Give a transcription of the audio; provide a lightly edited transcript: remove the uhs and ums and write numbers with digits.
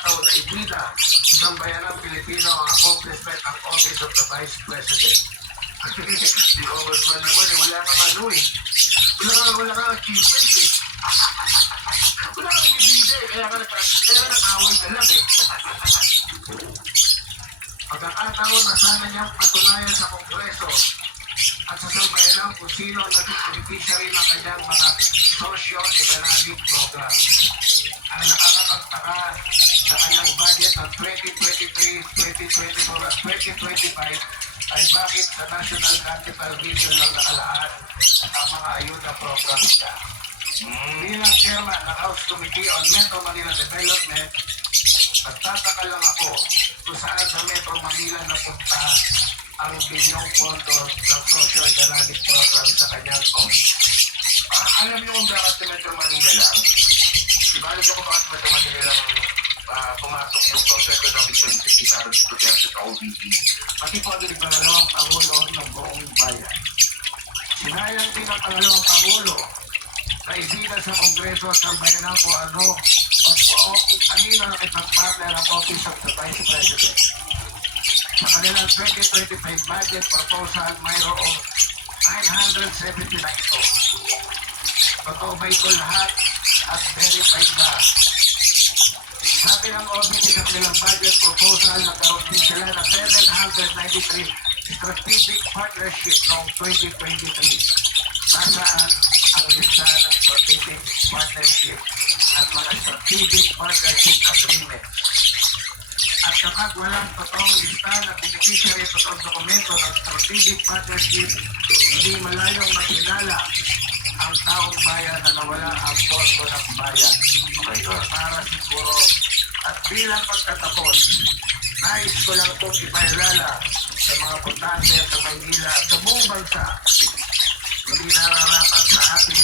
pagkakataon na ibida ng bayanang Pilipino ang accomplishment ng Office of the Vice President. Si Congressman naman, wala kang ano eh. Wala kang achievement eh. Wala kang ibida eh. Kaya nag-away na lang eh. Pagkakataon na sana niyang patunayan sa Kongreso at sa sambayanang kung sino ang naging beneficiary ng kanyang mga socio-economic program. Ang nakakapagtaka sa kanyang budget ng 2023, 2024 at 2025 ay bakit sa National Capital Region lang nakalaan ang mga ayuda program niya. Bilang chairman ng House Committee on Metro Manila Development, nagtataka lang ako kung saan sa Metro Manila napunta ang bilyong pondo ng socio-economic program sa kanyang office. Alam niyo kung bakit sa Metro Manila lang? Diba alam niyo kung bakit Metro Manila lang pumasok yung socio-economic benefit sa Duterte sa OBP? Pati po din ang pangalawang Pangulo ng buong bayan. Sinayang din ang pangalawang Pangulo na ibida sa Kongreso at sambayanan kung ano o kung kanino nakipag-partner ang Office of the Vice President. Sa kanilang 2025 budget proposal, mayroong 970 na ito. Totoo ba ito lahat at verified ba? Sabi ng OBP sa kanilang budget proposal, nagkaroon din sila ng 793 strategic partnership noong 2023. Nasaan ang lista ng strategic partnership at mga strategic partnership agreement. At kapag walang totoong lista ng beneficiary at totoong dokumento ng strategic partnership, hindi malayong maghinala ang taong bayan na nawala ang pondo ng bayan. Ito para siguro at bilang pagtatapos, nais ko lang itong ipaalala sa mga botante sa Maynila at sa buong bansa. Hindi nararapat sa atin